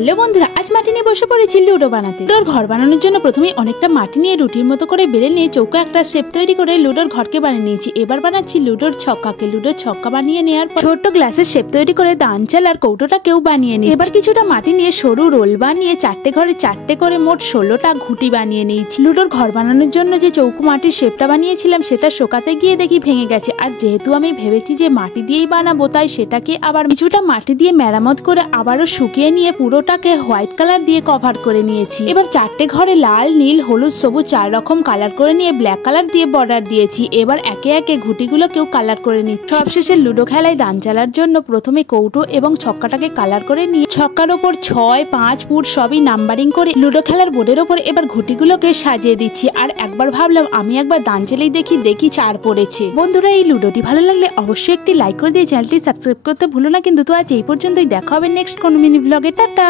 Hello বন্ধুরা, আজ মাটি নিয়ে বসে পড়েছি লুডো বানাতে। লুডোর ঘর বানানোর জন্য প্রথমে অনেকটা মাটি নিয়ে রুটির মতো করে বেলে নিয়ে চৌকো একটা শেপ তৈরি করে লুডোর ঘরকে বানিয়ে নিয়েছি। এবার বানাচ্ছি লুডোর ছক্কাকে। লুডোর ছক্কা বানিয়ে নেওয়ার পর ছোট্ট গ্লাসের শেপ তৈরি করে দান চাল আর কৌটোটাকেও বানিয়ে নিই। এবার কিছুটা মাটি নিয়ে সরু রোল বানিয়ে চারটে ঘরে চারটে করে মোট 16টা ঘুঁটি বানিয়ে নিয়েছি। লুডোর ঘর বানানোর জন্য যে চৌকো মাটির শেপটা বানিয়েছিলাম সেটা শোকাতে গিয়ে দেখি ভেঙে গেছে। আর যেহেতু আমি ভেবেছি যে মাটি দিয়েই বানাবো, তাই সেটাকে আবার কিছুটা মাটি দিয়ে মেরামত করে আবারও শুকিয়ে নিয়ে পুরোটাকে হোয়াইট কালার দিয়ে কভার করে নিয়েছি। এবার চারটে ঘরে লাল, নীল, হলুদ, সবুজ 4 রকম কালার করে নিয়ে ব্ল্যাক কালার দিয়ে বর্ডার দিয়েছি। এবার একে একে ঘুঁটিগুলোকেও কালার করে নিচ্ছি। সবশেষে লুডো খেলায় দান চালার জন্য প্রথমে কৌটো এবং ছক্কাটাকে কালার করে নিয়ে ছক্কার ওপর 6, 5 ফুট সবই নাম্বারিং করে লুডো খেলার বোর্ডের ওপর এবার ঘুঁটিগুলোকে সাজিয়ে দিচ্ছি। আর একবার ভাবলাম আমি একবার দান চালেই দেখি 4 পড়েছে। বন্ধুরা, এই লুডোটি ভালো লাগলে অবশ্যই একটি লাইক করে দিয়ে চ্যানেলটি সাবস্ক্রাইব করতে ভুলো না কিন্তু। তো আজ এই পর্যন্তই, দেখা হবে নেক্সট কোনো মিনি ব্লগে। টাটা।